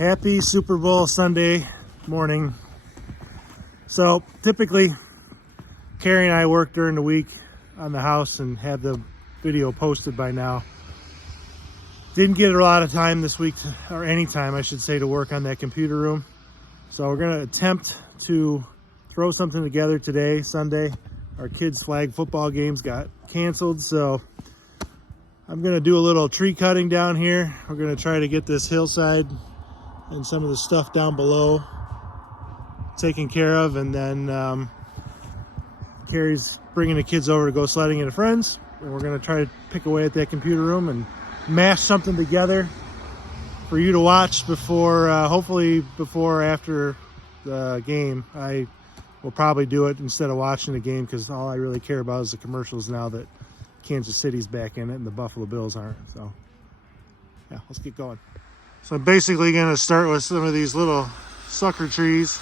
Happy Super Bowl Sunday morning. So typically Carrie and I work during the week on the house and have the video posted by now. Didn't get a lot of time this week, or any time I should say, to work on that computer room. So we're gonna attempt to throw something together today, Sunday. Our kids' flag football games got canceled, so I'm gonna do a little tree cutting down here. We're gonna try to get this hillside and some of the stuff down below taken care of, and then Carrie's bringing the kids over to go sledding at a friend's, and we're gonna try to pick away at that computer room and mash something together for you to watch before, hopefully before or after the game. I will probably do it instead of watching the game, because all I really care about is the commercials now that Kansas City's back in it and the Buffalo Bills aren't. So yeah, let's get going. So I'm basically going to start with some of these little sucker trees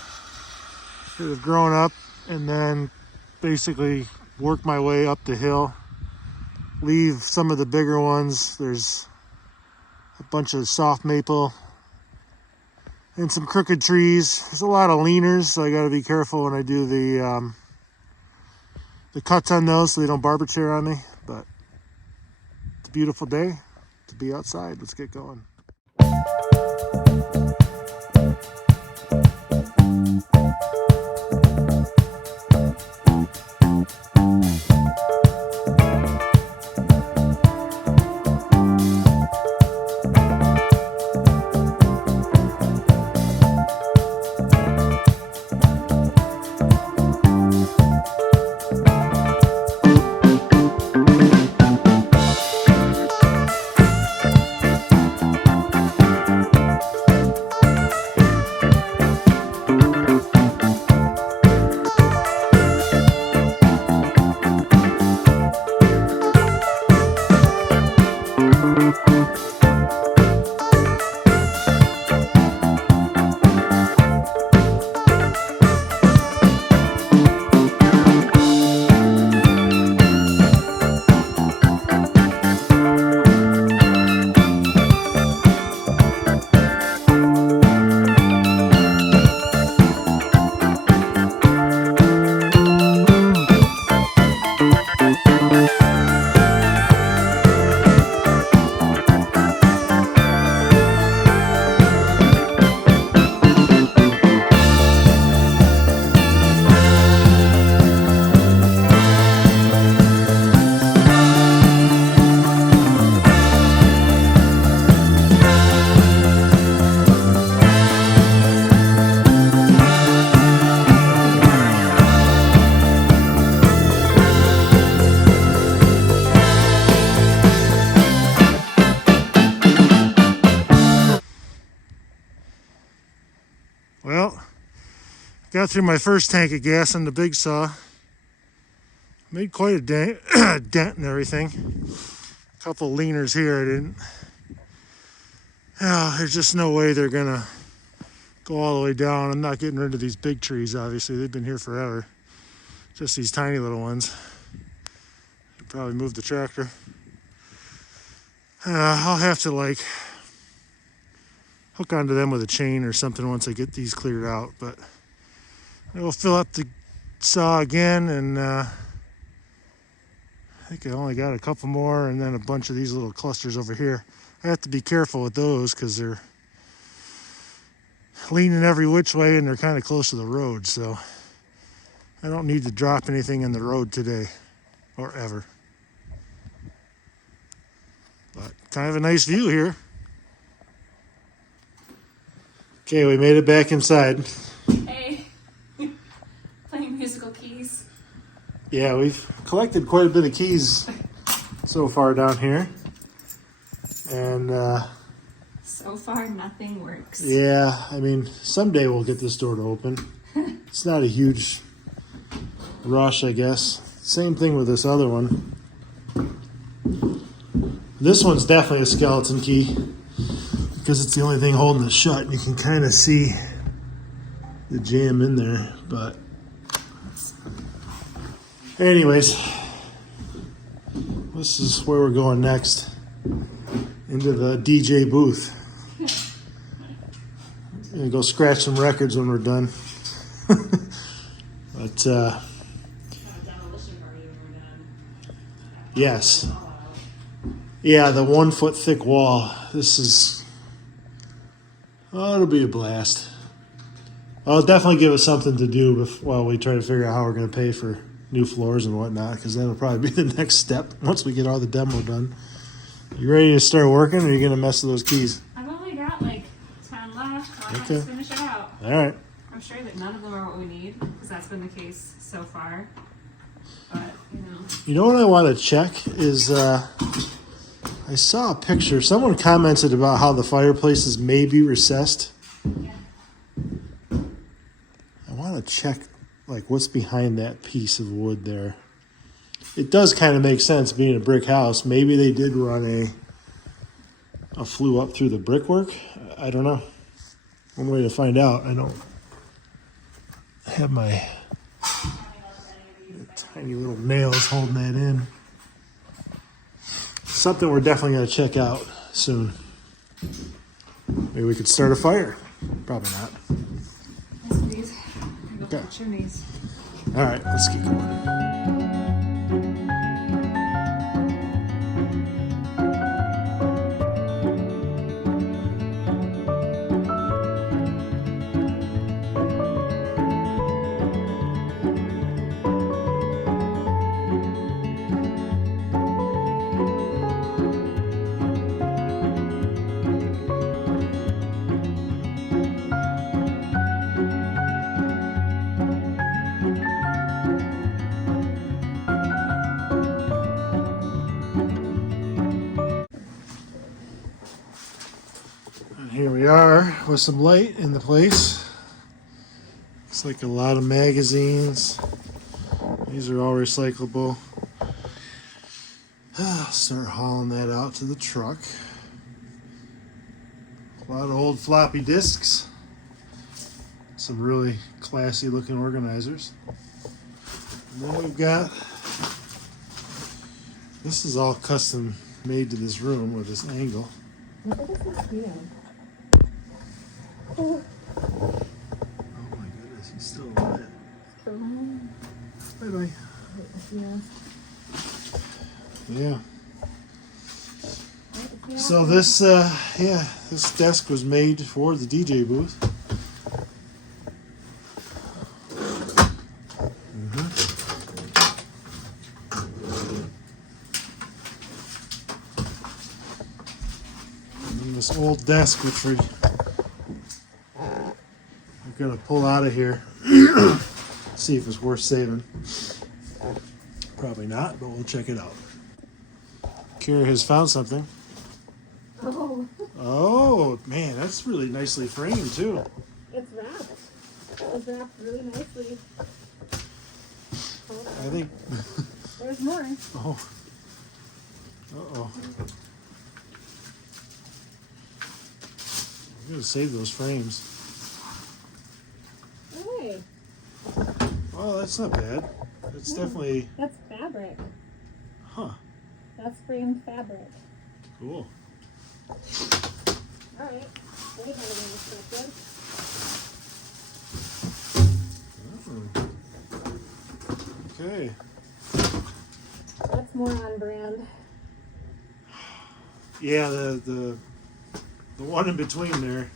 that have grown up, and then basically work my way up the hill. Leave some of the bigger ones. There's a bunch of soft maple and some crooked trees. There's a lot of leaners, so I got to be careful when I do the cuts on those so they don't barber chair on me. But it's a beautiful day to be outside. Let's get going. Well, got through my first tank of gas on the big saw. Made quite a dent and everything. A couple leaners here I didn't. Yeah, there's just no way they're gonna go all the way down. I'm not getting rid of these big trees, obviously. They've been here forever. Just these tiny little ones. Should probably move the tractor. I'll have to like hook onto them with a chain or something once I get these cleared out, but we'll fill up the saw again, and I think I only got a couple more, and then a bunch of these little clusters over here. I have to be careful with those because they're leaning every which way and they're kind of close to the road, so I don't need to drop anything in the road today or ever. But kind of a nice view here. Okay, we made it back inside. Hey, playing musical keys. Yeah, we've collected quite a bit of keys so far down here. And so far, nothing works. yeah, I mean, someday we'll get this door to open. It's not a huge rush, I guess. Same thing with this other one. This one's definitely a skeleton key, because it's the only thing holding it shut, and you can kind of see the jam in there. But anyways, this is where we're going next, into the DJ booth. Gonna go scratch some records when we're done. But Demolition party when we're done. yes, yeah, the 1 foot thick wall. This is, oh, it'll be a blast. I'll definitely give us something to do while we try to figure out how we're going to pay for new floors and whatnot, because that'll probably be the next step once we get all the demo done. You ready to start working, or are you going to mess with those keys? I've only got like 10 left. Why not Okay. just finish it out? All right. I'm sure that none of them are what we need, because that's been the case so far. But, you know. You know what I want to check is, I saw a picture. Someone commented about how the fireplace is maybe recessed. Yeah. I want to check, like, what's behind that piece of wood there. It does kind of make sense being a brick house. Maybe they did run a flue up through the brickwork. I don't know. One way to find out. I don't have my tiny little nails holding that in. Something we're definitely going to check out soon. Maybe we could start a fire. Probably not. Yes, please. Go for Okay. the chimneys. All right, let's keep going. And here we are with some light in the place. It's like a lot of magazines. These are all recyclable. I'll start hauling that out to the truck. A lot of old floppy disks. Some really classy looking organizers. And then we've got, this is all custom made to this room with this angle. Oh my goodness, he's still alive. Bye bye. Yeah. So this, this desk was made for the DJ booth. And then this old desk, which we're gonna pull out of here. See if it's worth saving. Probably not, but we'll check it out. Kira has found something. Oh, Oh, man, that's really nicely framed, too. it's wrapped. It's wrapped really nicely. I think. There's more. Oh. Uh-oh. I'm going to save those frames. Hey, Oh, that's not bad. It's definitely. that's fabric. Huh. That's framed fabric. Cool. All right. Way better than expected. Oh. Okay. That's more on brand. Yeah, the one in between there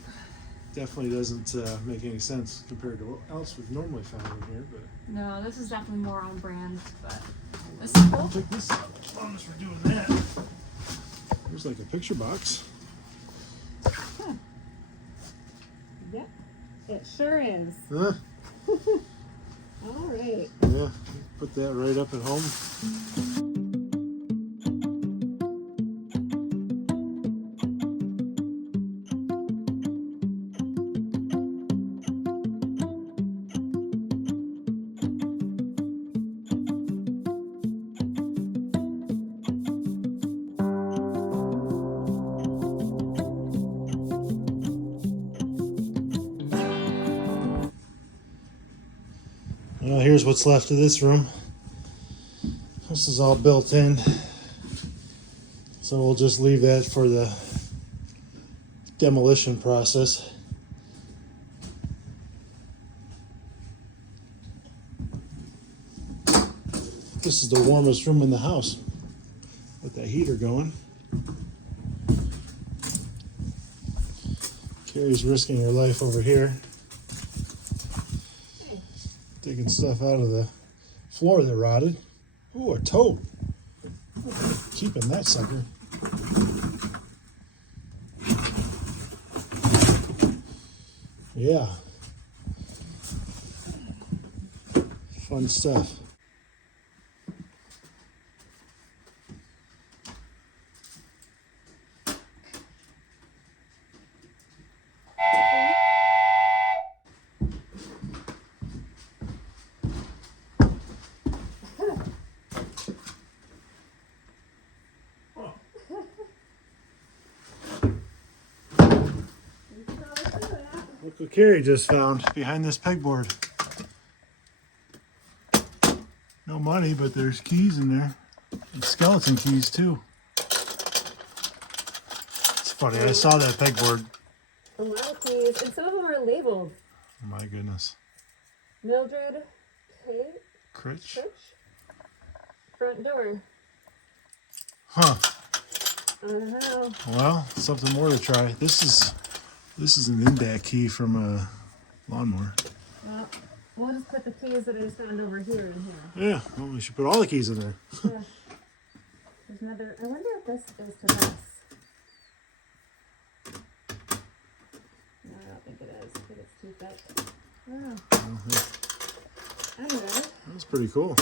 definitely doesn't make any sense compared to what else we've normally found in here. But No, this is definitely more on brand, but this is I'll cool. pick this up as long as we're doing that. There's like a picture box. Huh. Yep. It sure is. Huh? All right. Yeah, put that right up at home. Well, here's what's left of this room. This is all built in. So we'll just leave that for the demolition process. this is the warmest room in the house with that heater going. Carrie's risking her life over here, digging stuff out of the floor that rotted. Ooh, a toad. Keeping that sucker. Yeah. Fun stuff. Look what Carrie just found behind this pegboard. No money, but there's keys in there. And skeleton keys too. It's funny, I saw that pegboard. A lot of keys, and some of them are labeled. Oh my goodness. Mildred Critch? Front door. Huh. I don't know. Well, something more to try. This is an in-back key from a lawnmower. Well, we'll just put the keys that I just found over here in here. Yeah, well, we should put all the keys in there. Yeah. There's another. I wonder if this goes to this. No, I don't think it is. I think it's too thick. Oh. Anyway. That's pretty cool.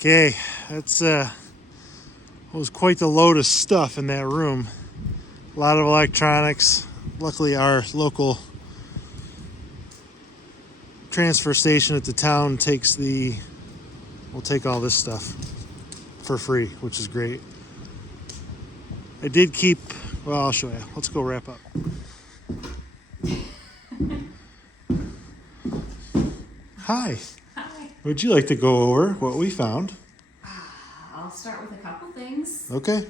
Okay, that's was quite the load of stuff in that room. A lot of electronics. Luckily, our local transfer station at the town will take all this stuff for free, which is great. I did keep, well, I'll show you. Let's go wrap up. Hi. Hi. Would you like to go over what we found? I'll start with a couple things. Okay.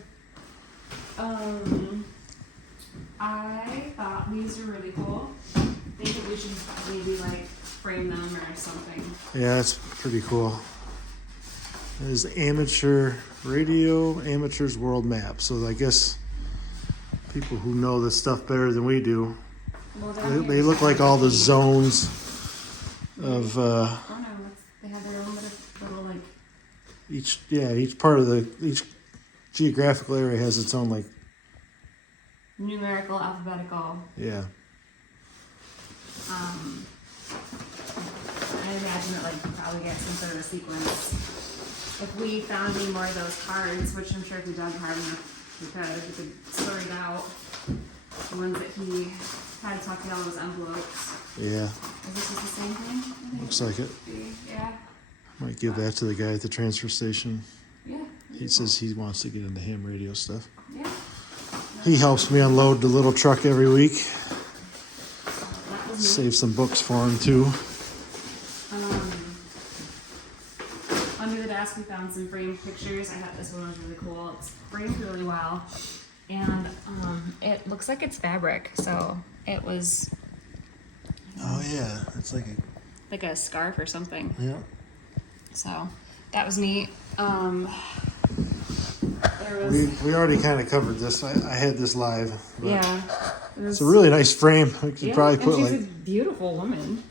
I thought these were really cool. I think that we should maybe like frame them or something. Yeah, that's pretty cool. It is amateur radio, amateurs world map. So I guess people who know this stuff better than we do, Well, they look like all the zones of oh no, they have their own little like. each part of each geographical area has its own like Numerical, alphabetical. yeah. I imagine that like you probably get some sort of a sequence. If we found any more of those cards, which I'm sure if we dug hard enough, we could sort out the ones that he had tucked in all those envelopes. Yeah, Is this just the same thing? I think looks like it. Yeah. Might give that to the guy at the transfer station. Yeah. He says he wants to get into ham radio stuff. Yeah. He helps me unload the little truck every week. That was neat. Save some books for him too. under the desk we found some framed pictures. I thought this one was really cool. It's framed really well. And it looks like it's fabric, so it was... Oh yeah, it's like a scarf or something. Yeah. So that was neat. There was... We already kind of covered this. I had this live. Yeah. It's a really nice frame. We could probably put and she's like... a beautiful woman.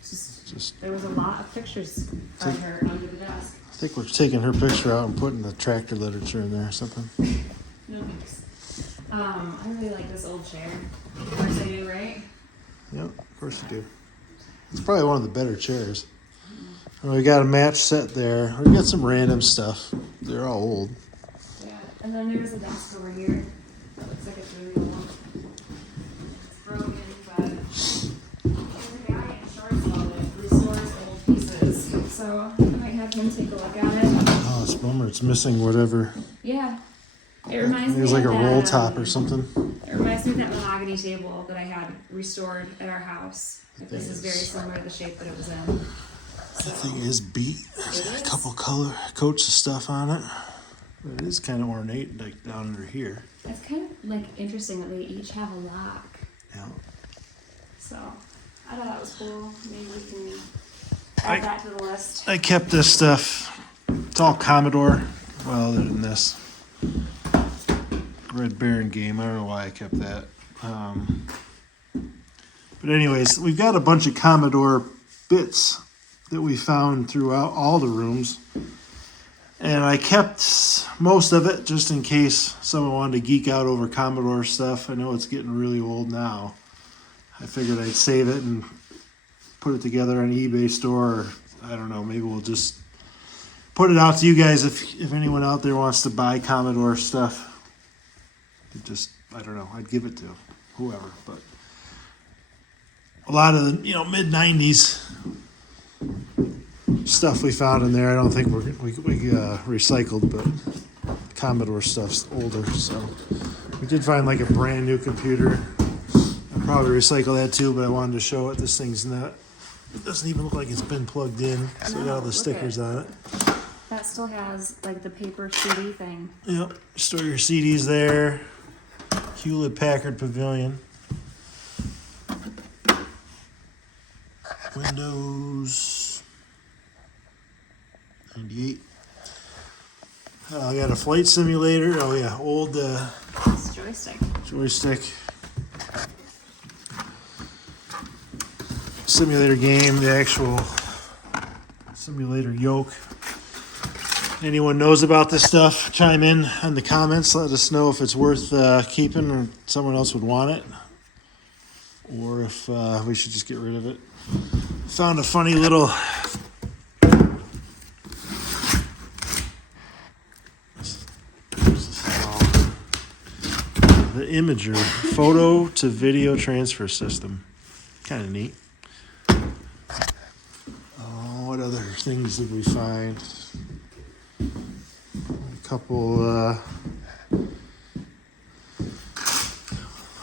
There was a lot of pictures of her under the desk. I think we're taking her picture out and putting the tractor literature in there or something. No thanks. I really like this old chair. Of course I do, right? Yep, of course you do. It's probably one of the better chairs. And we got a match set there. We got some random stuff. They're all old. Yeah. And then there's a desk over here. That looks like it's really old. It's broken, but there's a guy in shorts about it. Restores old pieces. So I might have him take a look at it. Oh, it's a bummer. It's missing whatever. Yeah. It reminds me It was like of a that, roll top or something. It reminds me of that mahogany table that I had restored at our house. This is very similar to the shape that it was in. That thing is beat. There's a couple color coats of stuff on it. But it is kind of ornate, like down under here. It's kind of like interesting that they each have a lock. Yeah. So I thought that was cool. Maybe we can add that to the list. I kept this stuff. It's all Commodore. Well, other than this. Red Baron game. I don't know why I kept that. But anyways, we've got a bunch of Commodore bits that we found throughout all the rooms. And I kept most of it just in case someone wanted to geek out over Commodore stuff. I know it's getting really old now. I figured I'd save it and put it together on eBay store. Or, I don't know, maybe we'll just put it out to you guys if anyone out there wants to buy Commodore stuff. Just, I don't know, I'd give it to whoever. But a lot of the, mid-90s stuff we found in there, I don't think we recycled, but Commodore stuff's older, so we did find like a brand new computer. I'd probably recycle that too, but I wanted to show it. This thing's not, it doesn't even look like it's been plugged in. So got all the stickers on it. That still has like the paper CD thing. Yep, store your CDs there. Hewlett Packard Pavilion. Windows 98. I got a flight simulator. Oh yeah, old It's joystick. Simulator game, the actual simulator yoke. Anyone knows about this stuff, chime in on the comments. Let us know if it's worth keeping or someone else would want it. Or if we should just get rid of it. Found a funny little... The Imager photo to video transfer system. Kind of neat. Oh, what other things did we find? A couple,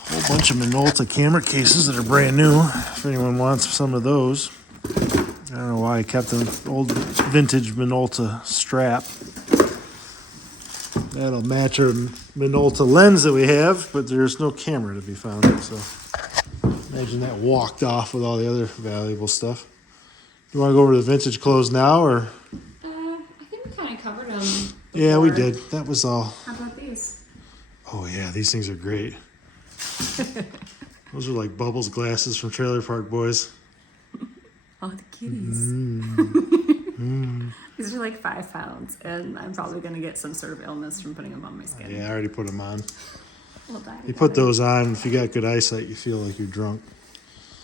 whole bunch of Minolta camera cases that are brand new. If anyone wants some of those. I don't know why I kept an old vintage Minolta strap. That'll match our Minolta lens that we have, but there's no camera to be found. So imagine that walked off with all the other valuable stuff. You want to go over to the vintage clothes now, or? I think we kind of covered them. Yeah, we did. That was all. How about these? Oh yeah, these things are great. Those are like Bubbles glasses from Trailer Park Boys. Oh, the kitties. These are like 5 pounds, and I'm probably going to get some sort of illness from putting them on my skin. Yeah, I already put them on. We'll die You put those on, if you got good eyesight, you feel like you're drunk.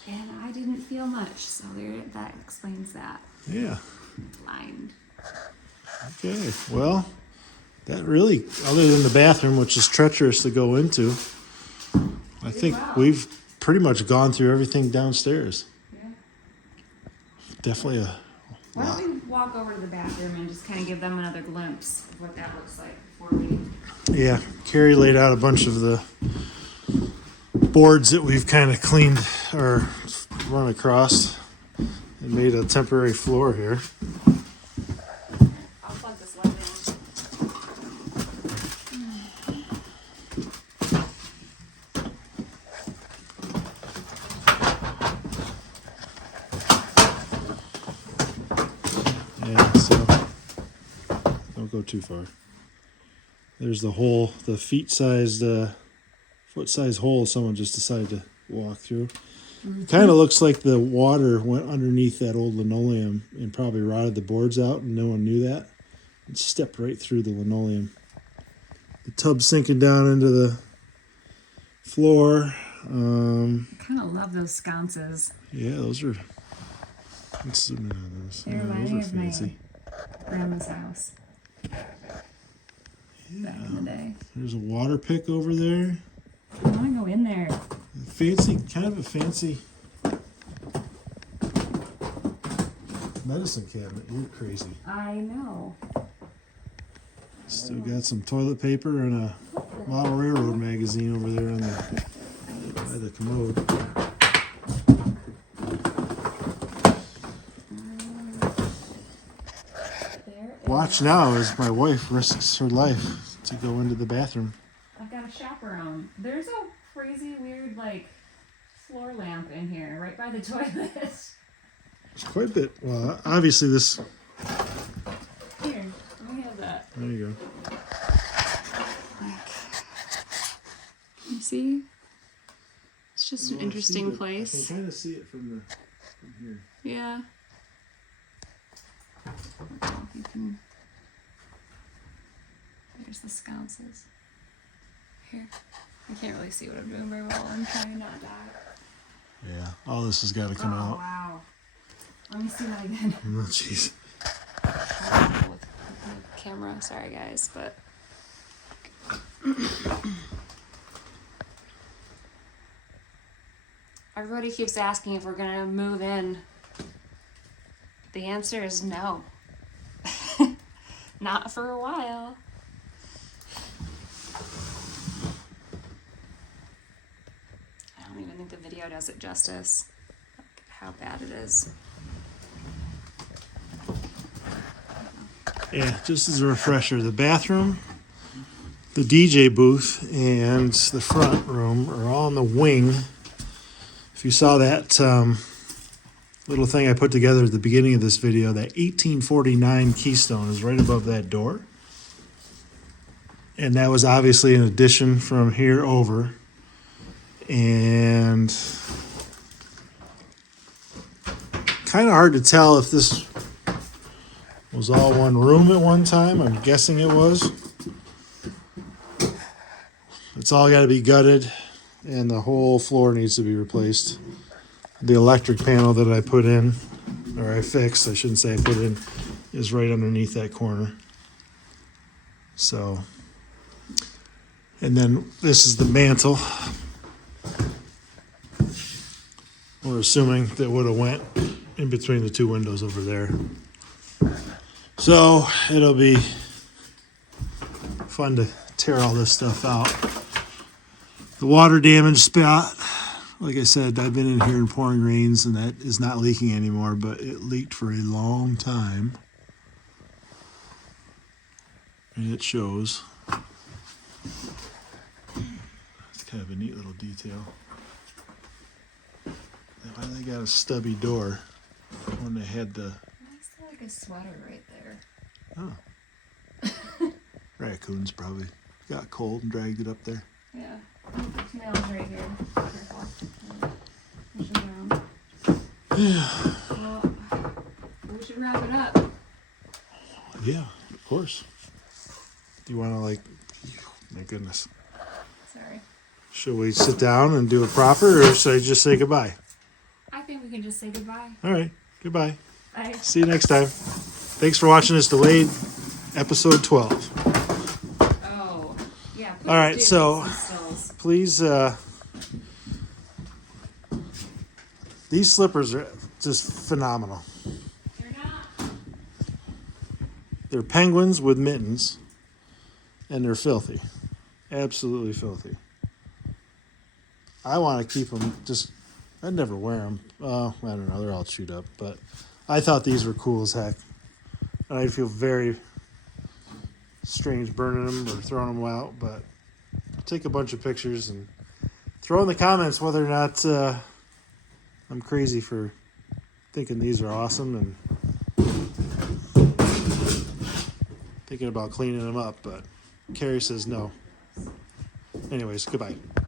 And I didn't feel much, so that explains that. Yeah. Blind. Okay, well, that really, other than the bathroom, which is treacherous to go into, I think we've pretty much gone through everything downstairs. Yeah. Definitely a Why lot. don't we walk over to the bathroom and just kind of give them another glimpse of what that looks like before we... Yeah, Carrie laid out a bunch of the boards that we've kind of cleaned or run across and made a temporary floor here. I'll plug this Yeah, so don't go too far. There's the hole, the foot-sized hole someone just decided to walk through. Kind of looks like the water went underneath that old linoleum and probably rotted the boards out, and no one knew that. And stepped right through the linoleum. The tub sinking down into the floor. I kind of love those sconces. Yeah, those are. Let's zoom in on those. They Yeah, remind those me are of my fancy. grandma's house back in the day. There's a water pick over there. I want to go in there. Fancy, kind of a fancy medicine cabinet. You're crazy. I know. Still got some toilet paper and a Model Railroad magazine over there on the by the commode. Watch now as my wife risks her life to go into the bathroom. I've got a chaperone. There's a crazy, weird, like, floor lamp in here, right by the toilet. It's quite a bit. Well, obviously this. Here, let me have that. There you go. You see? It's just an interesting I can place. kind of see it from here. Yeah. I don't know if you can. There's the sconces. Here. I can't really see what I'm doing very well. I'm trying not to die. Yeah, all this has got to come out. Wow. Let me see that again. Oh, jeez. With the camera. Sorry, guys, but. Everybody keeps asking if we're gonna move in. The answer is no. Not for a while. I don't even think the video does it justice. Like how bad it is. Yeah, just as a refresher, the bathroom, the DJ booth, and the front room are all in the wing. If you saw that little thing I put together at the beginning of this video, that 1849 keystone is right above that door. And that was obviously an addition from here over. And kind of hard to tell if this was all one room at one time. I'm guessing it was. It's all got to be gutted, and the whole floor needs to be replaced. The electric panel that I put in, or I fixed, I shouldn't say I put in, is right underneath that corner. So, and then this is the mantle. We're assuming that would have went in between the two windows over there. So it'll be fun to tear all this stuff out. The water damage spot, like I said, I've been in here in pouring rains and that is not leaking anymore, but it leaked for a long time. And it shows. It's kind of a neat little detail. Why they got a stubby door when they had the... That's like a sweater right there. Oh. Raccoons probably got cold and dragged it up there. Yeah. Nails right here. Careful. Push it around. Yeah. Well, we should wrap it up. Yeah, of course. Do you want to, like... My goodness. Sorry. Should we sit down and do it proper, or should I just say goodbye? I think we can just say goodbye. All right. Goodbye. Bye. See you next time. Thanks for watching this delayed episode 12. Oh, yeah. All right, do so make some stills. please, these slippers are just phenomenal. They're not. They're penguins with mittens, and they're filthy. Absolutely filthy. I want to keep them just... I'd never wear them. I don't know. They're all chewed up, but I thought these were cool as heck. And I'd feel very strange burning them or throwing them out, but take a bunch of pictures and throw in the comments whether or not I'm crazy for thinking these are awesome. And thinking about cleaning them up, but Carrie says no. Anyways, goodbye.